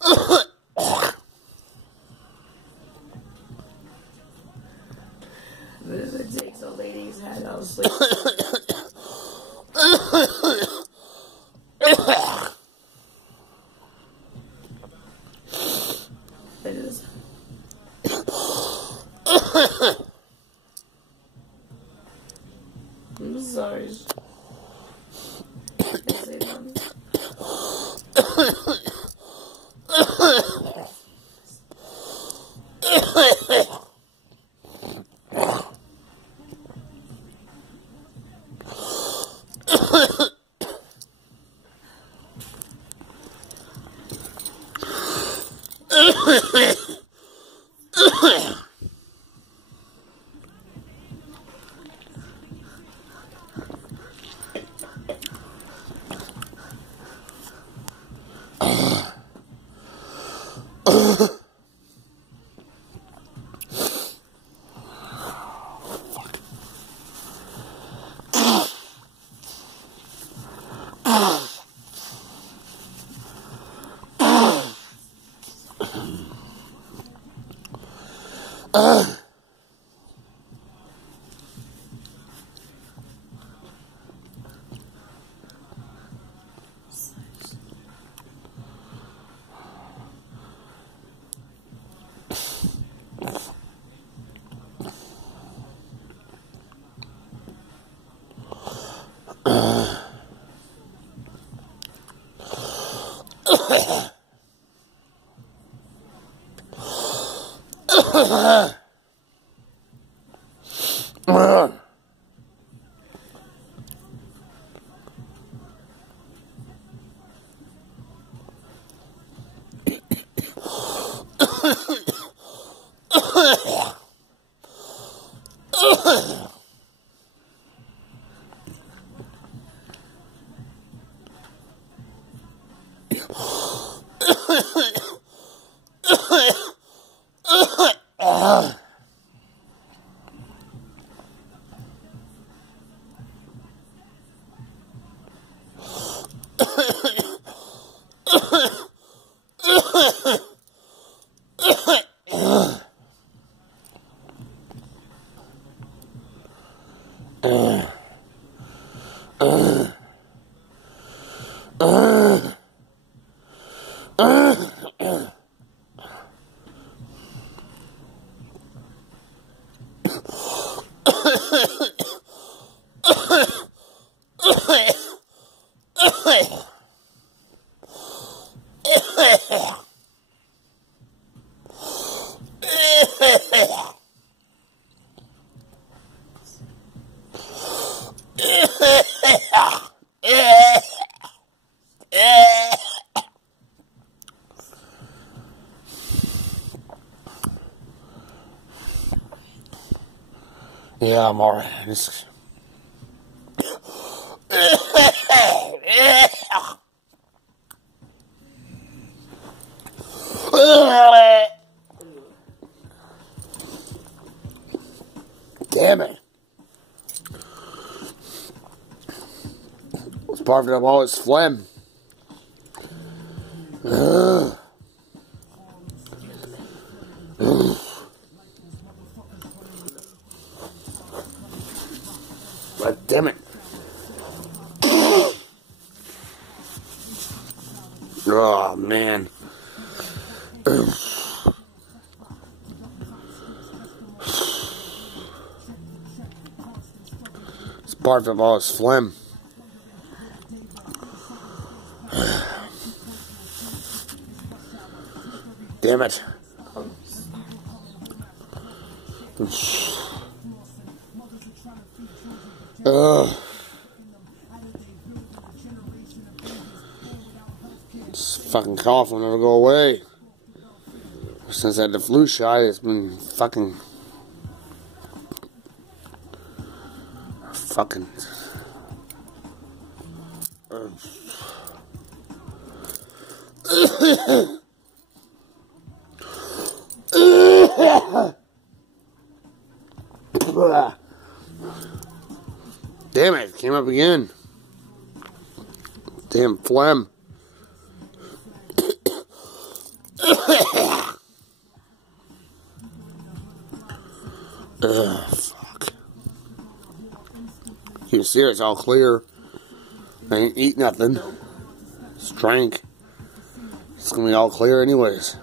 But if it takes a lady's head, I'll sleep. It is. I'm sorry. Say something. Yeah, I'm alright. Damn it. It's part of all its phlegm. But damn it. Oh, man. It's part of all its phlegm. Damn it. This fucking cough will never go away. Since I had the flu shot, it's been fucking damn it, it came up again. Damn phlegm. Fuck. You see it's all clear. I ain't eat nothing. Just drank. It's gonna be all clear anyways.